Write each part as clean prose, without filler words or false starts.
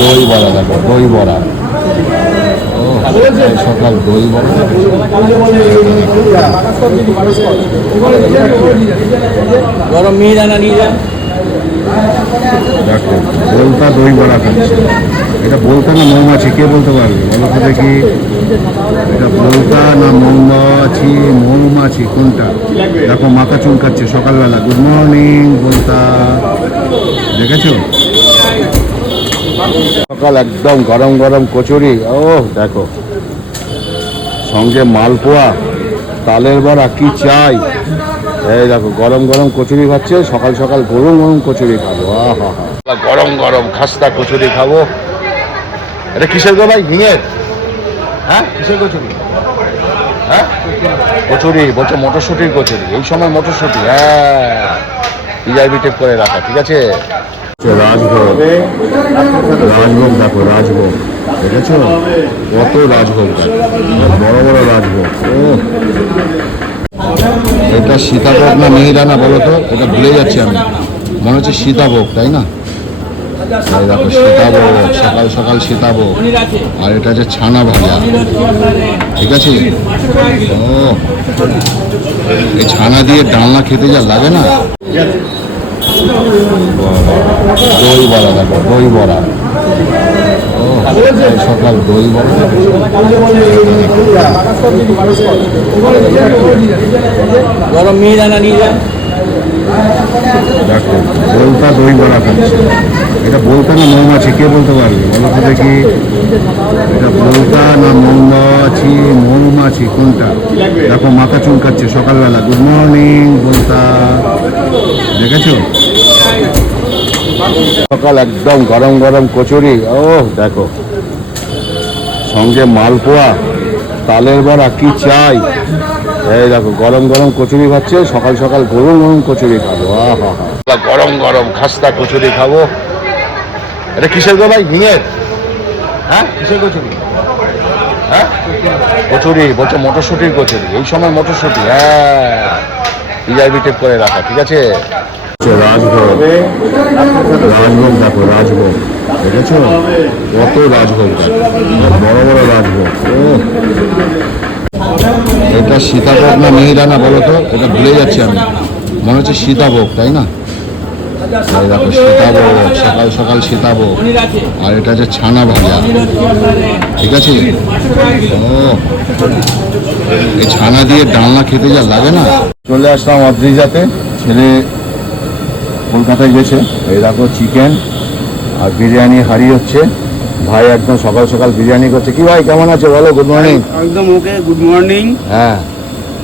দই বড়া দেখো, দই বড়া। ও সকাল দই বড়া। গরম মিহিদানা নিয়ে যান। দেখো বলতা দই বড়া খাচ্ছে। এটা বলতা না মৌমাছি, কে বলতে পারবে বলো তো দেখি? এটা বলতা না মৌমাছি? মৌমাছি কোনটা? দেখো মাথা চুলকাচ্ছে সকালবেলা। গুড মর্নিং বলতা, দেখেছো? সকাল একদম গরম গরম কচুরি। ও দেখো, সঙ্গে মালপোয়া, তালের বড়া, কি চাই? এই দেখো গরম গরম কচুরি খাচ্ছে। সকাল সকাল গরম গরম কচুরি খাবো। আহা হা, গরম গরম খাস্তা কচুরি খাবো। এটা কিসের গো ভাই? হিঙের? হ্যাঁ, কিসের কচুরি? হ্যাঁ, কচুরি বলছে মটরশুটির কচুরি। এই সময় মটরশুটি, হ্যাঁ, পিজাই বিটেক করে রাখা। ঠিক আছে। রাজভোগ, রাজভোগ দেখো, রাজভোগ দেখেছো? কত রাজভোগ, বড় বড় রাজভোগ। ও এটা সীতাভোগ না মিহিদানা বলো তো? এটা ভুলে যাচ্ছি আমি। মনে হচ্ছে সীতাভোগ, তাই না? এই দেখো সীতাভোগ, সকাল সকাল সীতাভোগ। আর এটা হচ্ছে ছানা ভাজা। ঠিক আছে। ও এই ছানা দিয়ে ডালনা খেতে যা লাগে না। দই বড়া দেখো, দই বড়া। ও সকাল দই বড়া। গরম মিহিদানা নিয়ে যান। দেখো বলতা দই বড়া খাচ্ছে। এটা বলতা না মৌমাছি, কে বলতে পারবে বলো তো দেখি? এটা বলতা না মৌমাছি? মৌমাছি কোনটা? দেখো মাথা চুলকাচ্ছে সকালবেলা। গুড মর্নিং বলতা, দেখেছো? সকাল একদম গরম গরম কচুরি। ও দেখো, সঙ্গে মালপোয়া, তালের বড়া, কি চাই? এই দেখো গরম গরম কচুরি খাচ্ছে। সকাল সকাল গরম গরম কচুরি খাবো। আহা হা, গরম গরম খাস্তা কচুরি খাবো। এটা কিসের গো ভাই? হিঙের? হ্যাঁ, কিসের কচুরি? হ্যাঁ, কচুরি বলছে মটরশুটির কচুরি। এই সময় মটরশুটি, হ্যাঁ, পিজাই বিটেক করে রাখা। ঠিক আছে। রাজভোগ, রাজভোগ দেখো, রাজভোগ দেখেছো? কত রাজভোগ, বড় বড় রাজভোগ। ও এটা সীতাভোগ না মিহিদানা বলো তো? এটা ভুলে যাচ্ছি আমি। মনে হচ্ছে সীতাভোগ, তাই না? এই দেখো সীতাভোগ, সকাল সকাল সীতাভোগ। আর এটা হচ্ছে ছানা ভাজা। ঠিক আছে। ও এই ছানা দিয়ে ডালনা খেতে যা লাগে না। চলে আসলাম অদ্রিজাতে। ছেলে কলকাতায় গেছে। এই দেখো চিকেন আর বিরিয়ানি হাঁড়ি হচ্ছে। ভাই একদম সকাল সকাল বিরিয়ানি করছে। কি ভাই কেমন আছে বলো? Good morning. একদম ওকে, গুড মর্নিং। হ্যাঁ,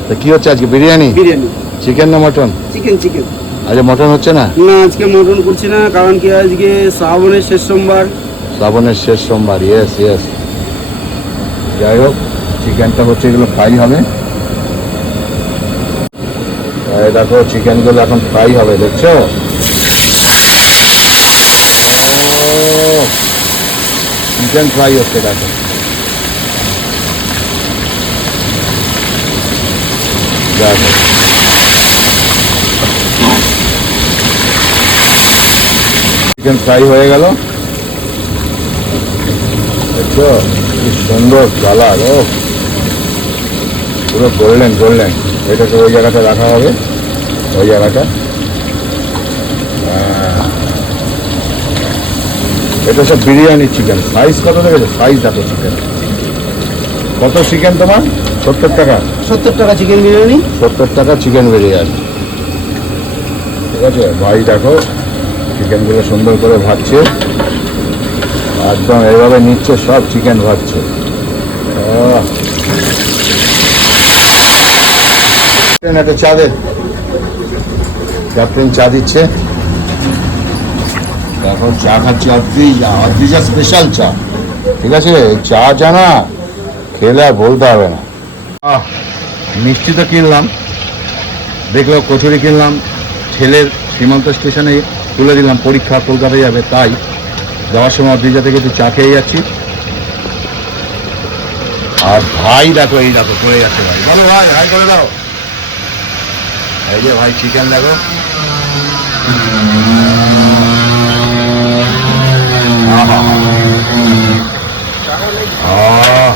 তা কি হচ্ছে আজকে? বিরিয়ানি? বিরিয়ানি। চিকেন না মটন? Chicken chicken. আজকে মটন হচ্ছে না? না, আজকে মটন করছি না, কারণ কি আজকে শ্রাবণের শেষ সোমবার। শ্রাবণের শেষ সোমবার, ইয়েস ইয়েস। যাই হোক, চিকেনটা হচ্ছে, এগুলো ফ্রাই হবে। এই দেখো চিকেনগুলো এখন ফ্রাই হবে, দেখছো? চিকেন ফ্রাই হচ্ছে দেখো। দেখো চিকেন ফ্রাই হয়ে গেল, দেখছো? কি সুন্দর কালার। ও পুরো গোল্ডেন গোল্ডেন। এটাকে ওই জায়গাটা রাখা হবে, ওই জায়গাটা। এটা সব বিরিয়ানি চিকেন। সাইজ কত দেখেছো? সাইজ দেখো চিকেন কত। চিকেন তোমার 70 টাকা। 70 টাকা চিকেন বিরিয়ানি। 70 টাকা চিকেন বিরিয়ানি। ঠিক আছে। ভাই দেখো চিকেনগুলো সুন্দর করে ভাজছে, একদম এইভাবে নিচ্ছে, সব চিকেন ভাজছে। একটা চা দে। ক্যাপ্টেন চা দিচ্ছে। এখন চা খাচ্ছি অদ্রিজা স্পেশাল চা। ঠিক আছে। চা জানা খেলে আর বলতে হবে না। মিষ্টি তো কিনলাম, দেখলো কচুরি কিনলাম। ছেলের সীমান্ত স্টেশনে তুলে দিলাম, পরীক্ষা কলকাতায় যাবে, তাই যাওয়ার সময় অদ্রিজা থেকে একটু চা খেয়ে যাচ্ছি। আর ভাই দেখো, এই দেখো পড়ে যাচ্ছে। ভাই বলো, ভাই হাই করে দাও। এই যে ভাই চিকেন দেখো। আহ